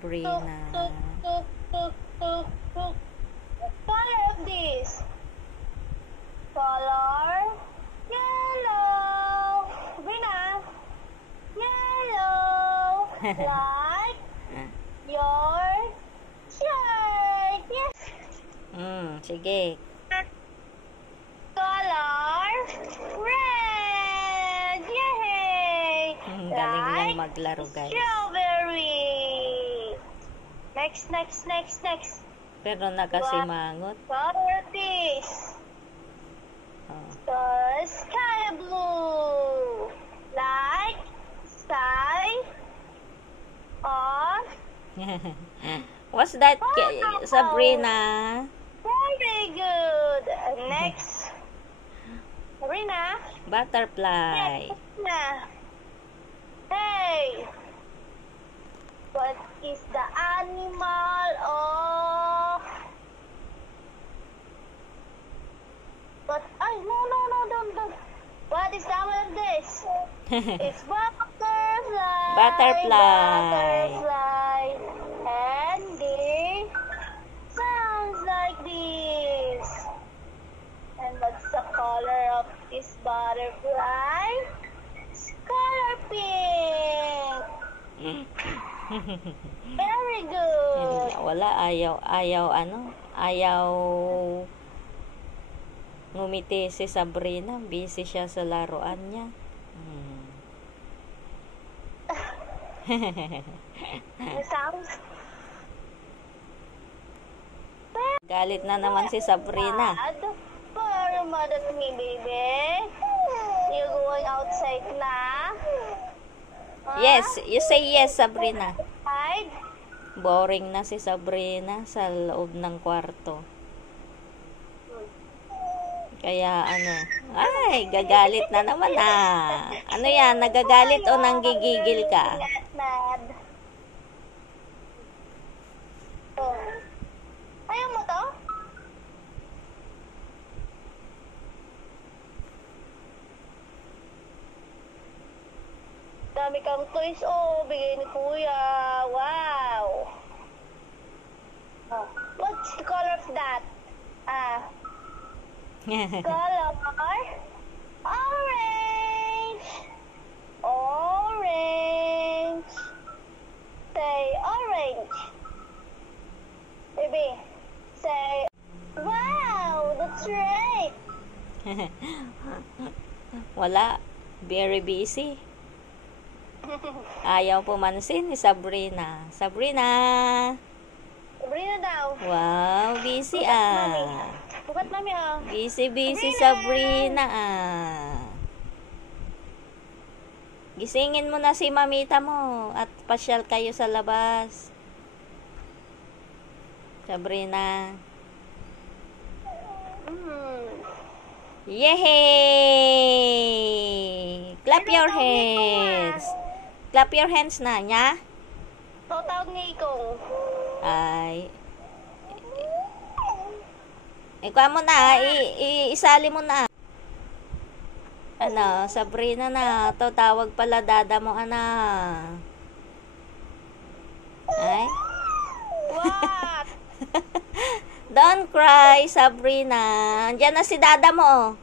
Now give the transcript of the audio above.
Sabrina. Color of this. Color yellow. Sabrina. Yellow. Like your shirt. Yes. Sige. Color red. Yay. Galing Like lang maglaro, guys. strawberry. Next. Pero nakasimangot. Color this. Sky blue. Like sky of What's that, Sabrina? very good. Next. Sabrina. Butterfly. Na. Hey. What is the animal of don't. What is the name of this? It's butterfly. Butterfly. And they sounds like this. And what's the color of this butterfly? It's color pink. Very good. Wala, ayaw ngumiti si Sabrina. Busy siya sa laruan niya. Sounds. Galit na naman si Sabrina. Mad at me, baby. You going outside na? Huh? Yes, you say yes, Sabrina. Hide? Boring na si Sabrina sa loob ng kwarto. Kaya ay, gagalit na naman Ano yan, nagagalit o nanggigigil ka? Mad. Ayaw mo to? Dami kang toys, bigay ni Kuya. Wow. What's the color of that? Color orange. Orange. Say orange. Baby, say wow, that's right. Wala, very busy. Ayaw pumansin ni Sabrina. Sabrina daw. Wow, busy Bukat mami Busy Sabrina Gisingin mo na si mamita mo at pasyal kayo sa labas. Sabrina. Yehey! Clap your hands. Clap your hands na, nya? Tawag ni Ikong. Ay. Ikaw mo na, isali mo na. Sabrina na, tawag pala dada mo, Ay? What? Don't cry, Sabrina. Andiyan na si dada mo,